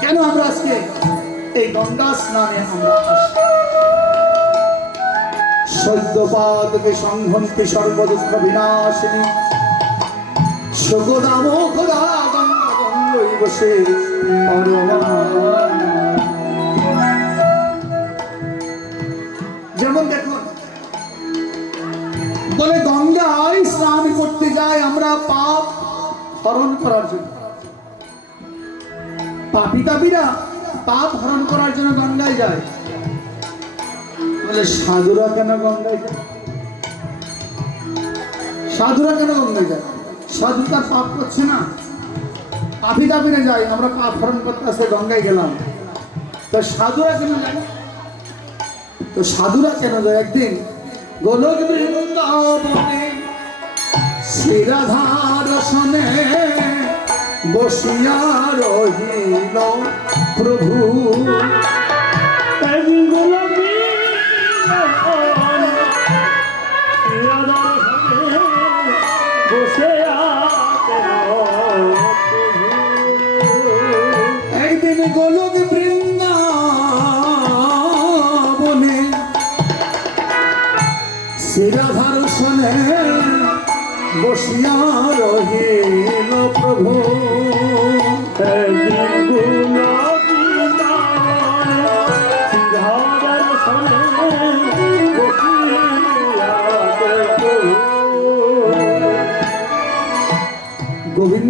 কেন আমরা আজকে এই গঙ্গা স্নানে আমরা আসি? সদ্যপাদকে সংহন্তি সর্বদুঃখ বিনাশিনী। সুগদাম বসে যেমন দেখুন, বলে গঙ্গায় স্নান করতে যাই আমরা পাপ হরণ করার জন্য। পাপি তাপিরা পাপ হরণ করার জন্য গঙ্গায় যায় বলে সাধুরা কেন গঙ্গায় যায় সাধুরা কেন গঙ্গায় যায় সাধু তার পাপ করছে না পাপি তাপিরা যাই আমরা পাপ হরণ করতে আসতে গঙ্গায় গেলাম তো সাধুরা কেন যায় তো সাধুরা কেন যায় একদিন গোলক বৃন্দাবনে শিরাধার সনে বসিয়া রহিল প্রভু।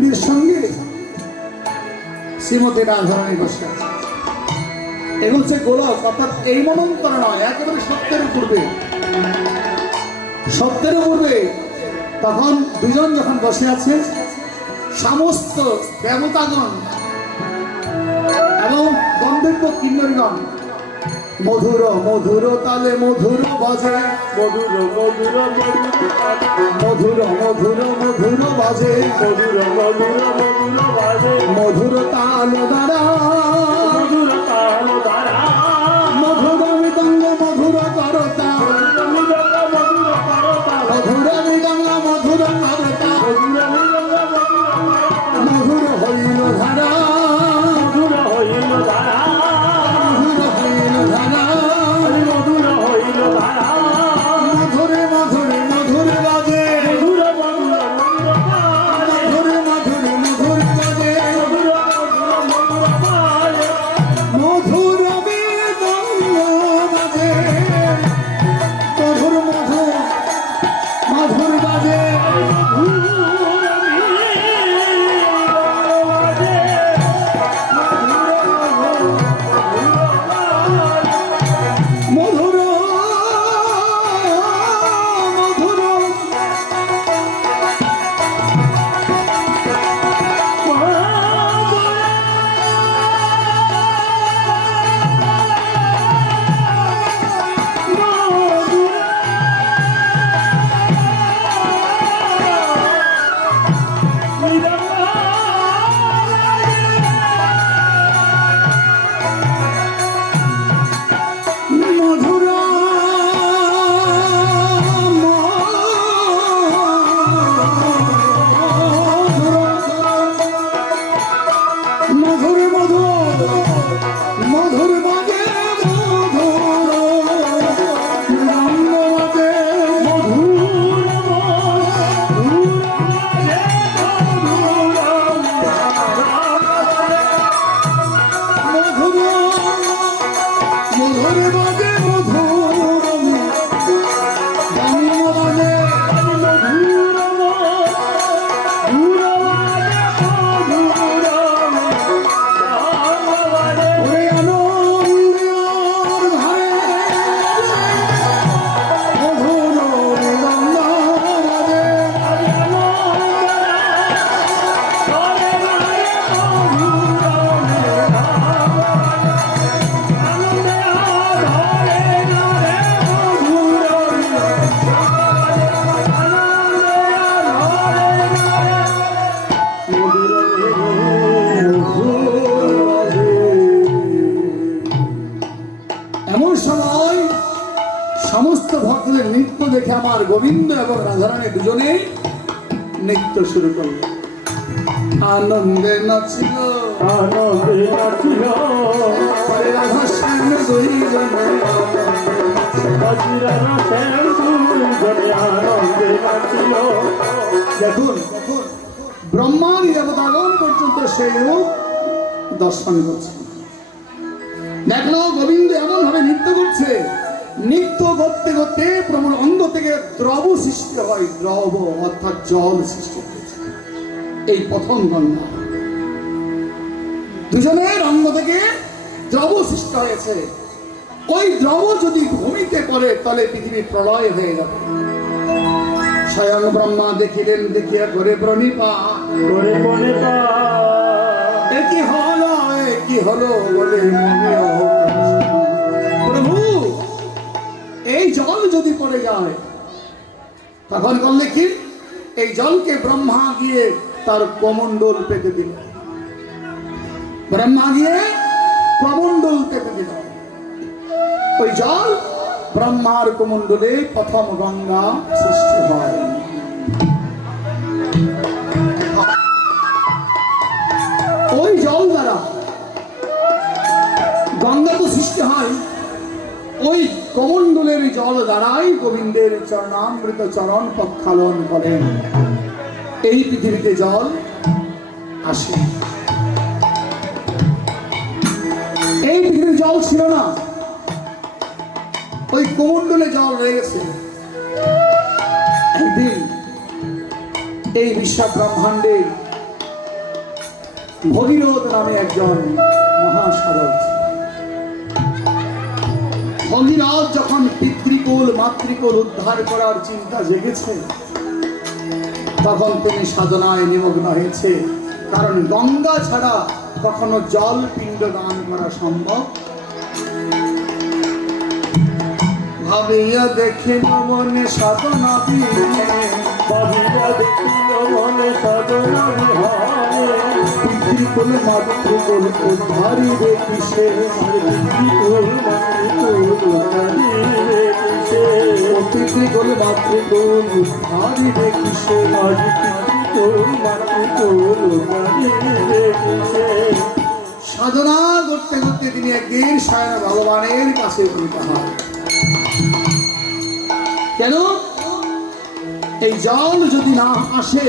গোবিন্দের সঙ্গে শ্রীমতী রাধারানী বসে এগুলো হচ্ছে গোলক, অর্থাৎ এই মনন্তর নয়, একেবারে সত্যের পূর্বে। সত্যের পূর্বে তখন দুজন যখন বসে আছে, সমস্ত দেবতাগণ এবং গন্ধর্ব কিন্নরগণ মধুর মধুর তালে মধুর বাজে। মধুর মধুর মধুর মধুর মধুর বাজে। মধুর মধুর মধুর বাজে। মধুর তাল দ্বারা ব্রহ্মানি দেবতাগণ পর্যন্ত সেই রূপ দর্শন করছে। দেখল গোবিন্দ এমন ভাবে নৃত্য করছে। নৃত্য করতে করতে প্রমণ অঙ্গ থেকে দ্রব সৃষ্টি হয়, দ্রব অর্থাৎ জল সৃষ্টি হয়েছে এই প্রথম গঙ্গা দুজনের অঙ্গ থেকে দ্রব সৃষ্টি হয়েছে। ওই দ্রব যদি ভূমিতে পড়ে তাহলে পৃথিবী প্রলয় হয়ে যাবে। স্বয়ং ব্রহ্মা দেখিলেন দেখিয়া করে প্রণিপা করে কি হলো কি হলো বলে মনে প্রভু এই জল যদি পড়ে যায় তখন করলে কি এই জলকে ব্রহ্মা গিয়ে তার কমণ্ডল পেতে দিল ব্রহ্মা গিয়ে কমণ্ডল পেতে দিল ওই জল ব্রহ্মার কমণ্ডলে প্রথম গঙ্গা সৃষ্টি হয়। ওই জল দ্বারা গঙ্গা তো সৃষ্টি হয়, ওই কমণ্ডলের জল দ্বারাই গোবিন্দের চরণামৃত চরণ প্রক্ষালন করেন। এই পৃথিবীতে জল আসে। জল ছিল না। ওই কমণ্ডলে জল রয়ে গেছে। একদিন এই বিশ্ব ব্রহ্মাণ্ডে ভগীরথ নামে একজন মহাসাধক ভগীরথ যখন পিতৃকুল, মাতৃকুল উদ্ধার করার চিন্তা জেগেছে, তখন তিনি সাধনায় নিমগ্ন হয়েছে। কারণ গঙ্গা ছাড়া কখনো জল পিণ্ড দান করা সম্ভব ভাবিয়া দেখে মনে সাধনা ভাবিয়া দেখিল মনে সাধনা বিহারে। পিতৃকুল মাতৃকুল উদ্ধারিবে কিসে কিসে। পিতৃকুল মাতৃকুল উদ্ধারিবে কিসে সাধনা করতে করতে তিনি একদিন স্বয়ং ভগবানের কাছে উপনীত কেন? এই জল যদি না আসে,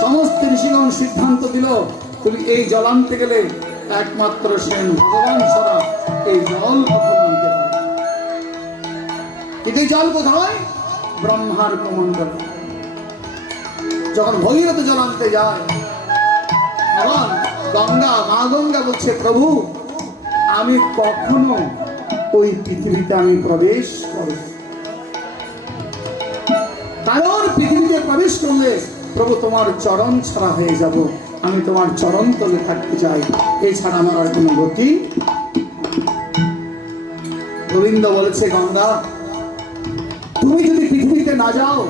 সমস্ত ঋষিগণ সিদ্ধান্ত দিল, তুমি এই জল আনতে গেলে একমাত্র সেন ভগবান ছাড়া এই জল কখনো আনতে পারে কিন্তু জল কোথায়? ব্রহ্মার কমণ্ডল যখন ভগীরথ জল আনতে যায়, তখন গঙ্গা, মা গঙ্গা বলছে, প্রভু, আমি কখনো ওই পৃথিবীতে আমি প্রবেশ করব কারণ পৃথিবীতে প্রবেশ করলে প্রভু তোমার চরণ ছাড়া হয়ে যাব। আমি তোমার চরণ তলে থাকতে চাই। এছাড়া আমার আর কোনো গতি গোবিন্দ বলেছে, গঙ্গা, তুমি যদি পৃথিবীতে না যাও,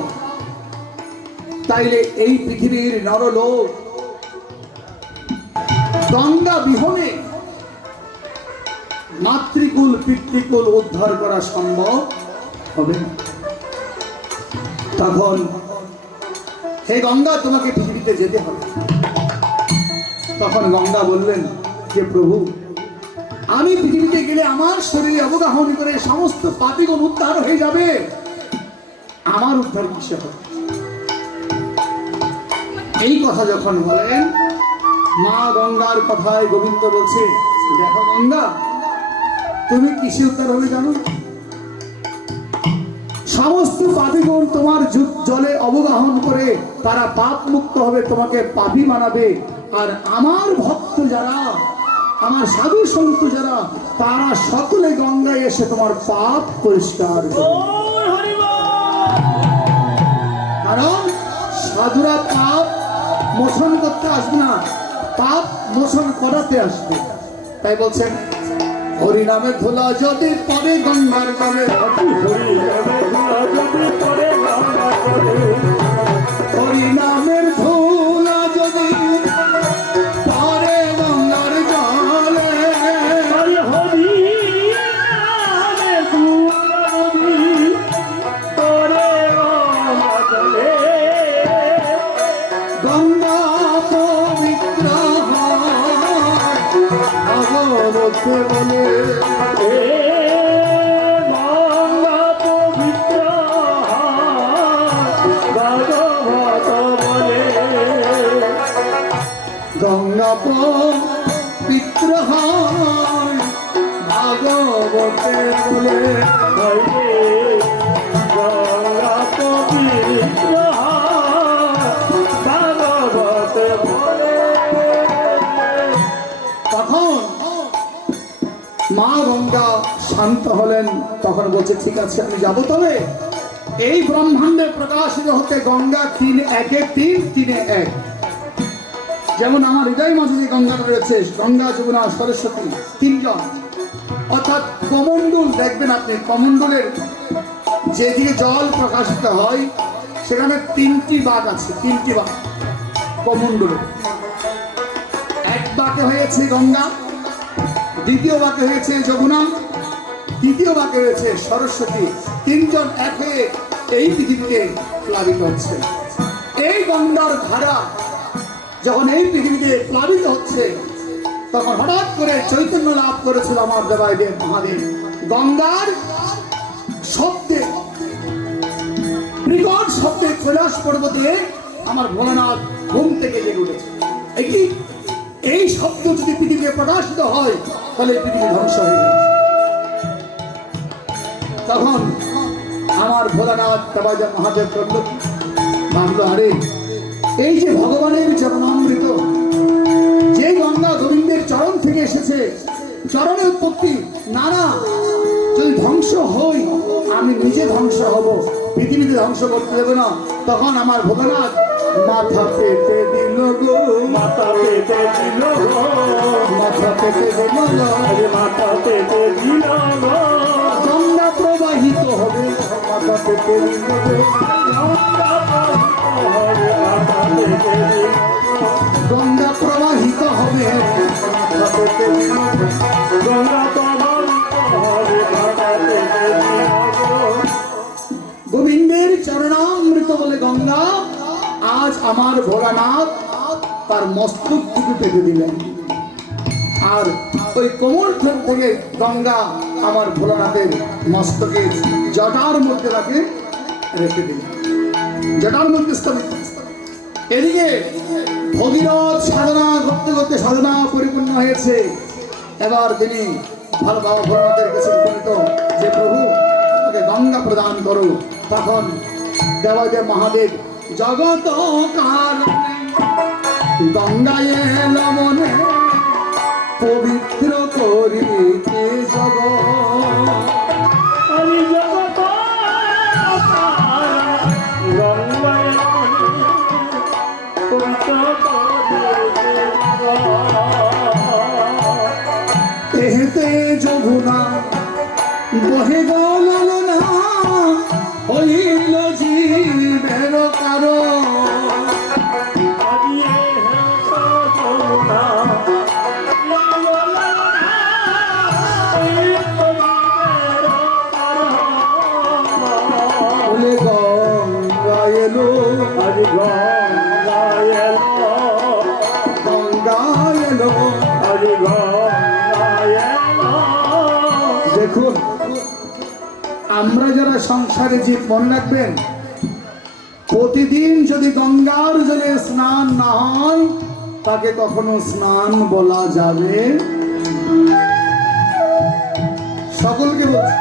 তাইলে এই পৃথিবীর নরলোক গঙ্গা বিহনে মাতৃকুল, পিতৃকুল উদ্ধার করা সম্ভব হবে না। তখন হে গঙ্গা তোমাকে পৃথিবীতে যেতে হবে। তখন গঙ্গা বললেন যে প্রভু, আমি পৃথিবীতে গেলে আমার শরীরে অবগাহন করে সমস্ত পাপিগণ উদ্ধার হয়ে যাবে। আমার উদ্ধার কিসে হবে? এই কথা যখন বলেন, মা গঙ্গার কথায় গোবিন্দ বলছে, দেখো গঙ্গা, তুমি কিসে উদ্ধার হবে জানো? সমস্ত পাপীগণ তোমার জলে অবগাহন করে তারা পাপ মুক্ত হবে তোমাকে পাপী মানাবে আর আমার ভক্ত যারা আমার সাধু সন্ত যারা তারা সকলে গঙ্গায় এসে তোমার পাপ পরিষ্কার। কারণ সাধুরা পাপ মোচন করতে আসবে না পাপ মোচন করাতে আসবে। তাই বলছেন হরি নামে ধুলা যদি পরে গঙ্গার নামে। হরি নামে ধুলা যদি পরে গঙ্গার করে তখন বলছে, ঠিক আছে, আমি যাব তবে। এই ব্রহ্মাণ্ডে প্রকাশিত হতে গঙ্গা তিন একে তিন, তিনে এক। যেমন আমার হৃদয় মাঝে যে গঙ্গাটা রয়েছে, গঙ্গা, যমুনা, সরস্বতী, তিনজন। অর্থাৎ কমণ্ডল দেখবেন আপনি কমণ্ডলের যেদিকে জল প্রকাশিত হয়, সেখানে তিনটি বাঘ আছে, তিনটি বাঘ কমণ্ডলে এক বাঁকে হয়েছে গঙ্গা, দ্বিতীয় বাঁকে হয়েছে যমুনা, তৃতীয় বাঁকে হয়েছে সরস্বতী, তিনজন এক হয়ে এই পৃথিবীতে প্লাবিত হচ্ছে। এই গঙ্গার ধারা যখন এই পৃথিবীতে প্লাবিত হচ্ছে তখন হঠাৎ করে চৈতন্য লাভ করেছিল আমার দেবাইদেব মহাদেব। গঙ্গার শব্দে বিকট শব্দে কৈলাস পর্বতে আমার ভোলানাথ ঘুম থেকে জেগে উঠেছে। এটি এই শব্দ যদি পৃথিবীতে প্রকাশিত হয়, তাহলে পৃথিবী ধ্বংস হয়ে যাবে। তখন আমার ভোলানাথ দেবাজা মহাদেব করল ভাবলো আরে এই যে ভগবানের গোবিন্দের চরণ থেকে এসেছে। চরণে উৎপত্তি। না না যদি ধ্বংস হই আমি নিজে ধ্বংস হব। পৃথিবীতে ধ্বংস করতে দেবে না। তখন আমার ভোলানাথ মাথা পেতে দিল গো। মাতা পেতে দিল গো, মাথা পেতে দিল গো। আরে পেতে দিল গো। গঙ্গা প্রবাহিত হবে। মাথা পেতে দিল পেতে গো। গঙ্গা প্রবাহিত হবে। গোবিন্দের চরণামৃত বলে গঙ্গা আজ আমার ভোলানাথ তার মস্তক টুকু পেতে দিলেন। আর ওই কোমর থেকে গঙ্গা আমার ভোলানাথের মস্তকে জটার মধ্যে তাকে রেখে দিলেন। জটার মধ্যে স্থবিত এদিকে ভগীরথ সাধনা করতে করতে সাধনা পরিপূর্ণ হয়েছে। এবার তিনি ভালো বাবা ভোলানাথের কাছে উপনীত যে প্রভু, আমাকে গঙ্গা প্রদান করো। তখন দেবাদেব মহাদেব জগত গঙ্গায় মনে, পবিত্র করিতে জগৎ। দেখুন, আমরা যারা সংসারে জীব মনে রাখবেন, প্রতিদিন যদি গঙ্গার জলে স্নান না হয়, তাকে কখনো স্নান বলা যাবে সকলকে বলছি,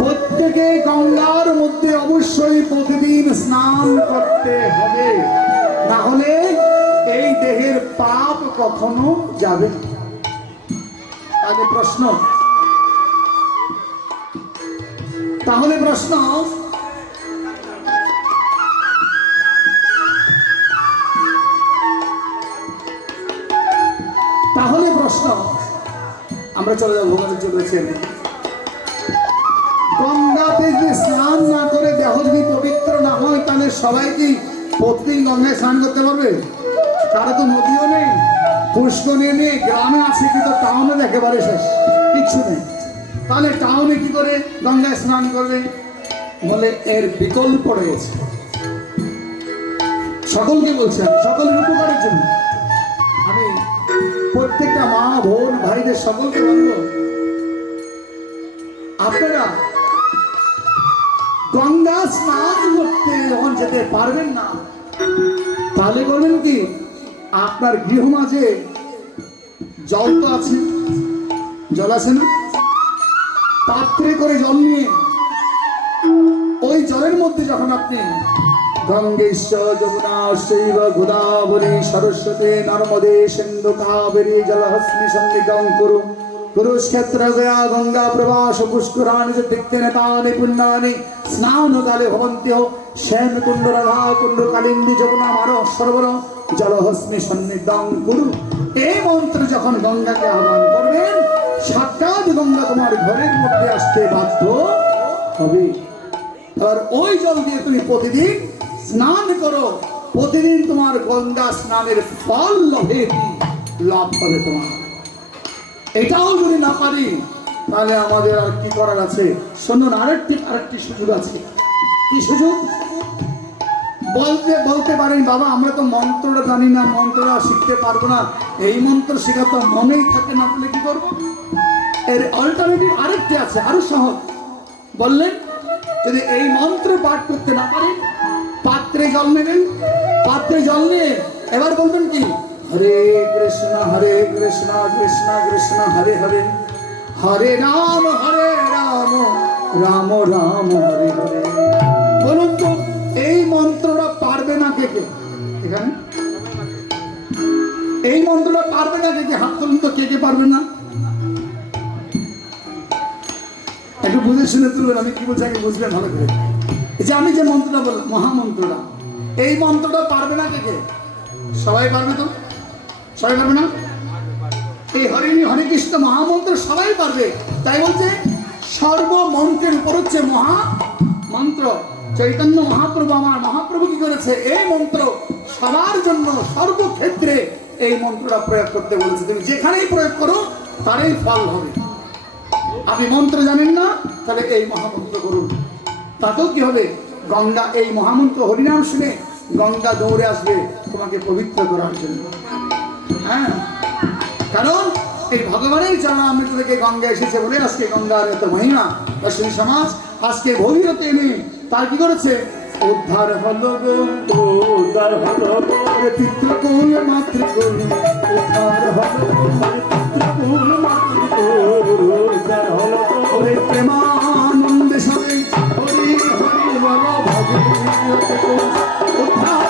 প্রত্যেকে গঙ্গার মধ্যে অবশ্যই প্রতিদিন স্নান করতে হবে না হলে এই দেহের পাপ কখনো যাবে। তাহলে প্রশ্ন তাহলে প্রশ্ন। তাহলে প্রশ্ন। আমরা চলে যাব চলেছেন গঙ্গাতে যদি স্নান না করে দেহ যদি পবিত্র না হয়, তাহলে সবাই কি প্রতিদিন গঙ্গায় স্নান করতে পারবে? তারা তো নদীও নেই পুষ্করণী নেই, গ্রামে আছে কিন্তু টাউনে একেবারে শেষ, কিচ্ছু নেই। তাহলে টাউনে কি করে গঙ্গায় স্নান করবে? বলে, এর বিকল্প রয়েছে। সকলকে বলছেন সকলের উপকারের জন্য। আমি প্রত্যেকটা মা, বোন, ভাইদের সকলকে বলব, আপনারা গঙ্গা স্নান করতে যখন যেতে পারবেন না, তাহলে করবেন কি, আপনার গৃহ মাঝে জল তো আছে, জল আছে না? পাত্রে করে জল নিয়ে ওই জলের মধ্যে যখন আপনি গঙ্গেশ্বর যমুনা শৈব গোদাবরী সরস্বতী নর্মদে সিন্ধু কাবেরী জলহস্মি সন্নিগম কুরু কুরুক্ষেত্র গয়া গঙ্গা প্রবাস পুষ্করাণি চ তীর্থেন তানি পুণ্যানি স্নান কালে শ্যাম কুণ্ড রাধা কুণ্ড কালিন্দী যমুনা জলহস্মি সন্নিগম কুরু এই মন্ত্র যখন গঙ্গাকে আহ্বান করবেন সাক্ষাৎ গঙ্গা তোমার ঘরের মধ্যে আসতে বাধ্য। হবে আর ওই জল দিয়ে তুমি প্রতিদিন স্নান করো। প্রতিদিন তোমার গঙ্গা স্নানের ফল লভে লাভ হবে তোমার। এটাও যদি না পারি, তাহলে আমাদের আর কি করার আছে? শুনুন আরেকটি আরেকটি সুযোগ আছে। কি সুযোগ? বলতে বলতে পারেন, বাবা, আমরা তো মন্ত্রটা জানি না, মন্ত্রটা শিখতে পারব না। এই মন্ত্র শেখা তো মনেই থাকে না, তাহলে কি করব? এর অল্টারনেটিভ আরেকটি আছে, আরও সহজ। বললেন, যদি এই মন্ত্র পাঠ করতে না পারেন পাত্রে জল নেবেন, পাত্রে জল নিয়ে এবার বলবেন কি? হরে কৃষ্ণ হরে কৃষ্ণ কৃষ্ণ কৃষ্ণ, হরে হরে। হরে রাম হরে রাম রাম রাম, হরে হরে। বলুন তো, এই মন্ত্রটা পারবে না কে কে? এখানে? এই মন্ত্রটা পারবে না কে কে? হাত তুলুন তো, কে কে পারবে না? বুঝে শুনে তুলবেন, আমি কি বলছি, আগে বুঝবেন ভালো করে। এই যে আমি যে মন্ত্রটা বললাম, মহামন্ত্রটা, এই মন্ত্রটা পারবে না কে কে? সবাই পারবে তো? সবাই পারবে না? এই হরিণী হরে কৃষ্ণ মহামন্ত্র সবাই পারবে। তাই বলছে, সর্বমন্ত্রের উপর হচ্ছে মহা মন্ত্র। চৈতন্য মহাপ্রভু আমার মহাপ্রভু কি করেছে? এই মন্ত্র সবার জন্য সর্বক্ষেত্রে এই মন্ত্রটা প্রয়োগ করতে বলেছে। তুমি যেখানেই প্রয়োগ করো, তারই ফল হবে। আপনি মন্ত্র জানেন না, তাহলে এই মহামন্ত্র করুন। তাতেও কি হবে? গঙ্গা, এই মহামন্ত্র হরিনাম শুনে গঙ্গা দৌড়ে আসবে তোমাকে পবিত্র করার জন্য। হ্যাঁ? কারণ এই ভগবানের জানা আমি থেকে গঙ্গা এসেছে বলে আজকে গঙ্গার এত মহিমা। সমাজ আজকে ভগীরথ এনে তার কি করেছে? উদ্ধার হলো উদ্ধার হলো রে পিতৃকুল মাতৃকুল উদ্ধার হলো রে পিতৃকুল মাতৃকুল উদ্ধার হলো ওরে প্রেমানন্দে সবাই হরি হরি বলো ভগবান উদ্ধার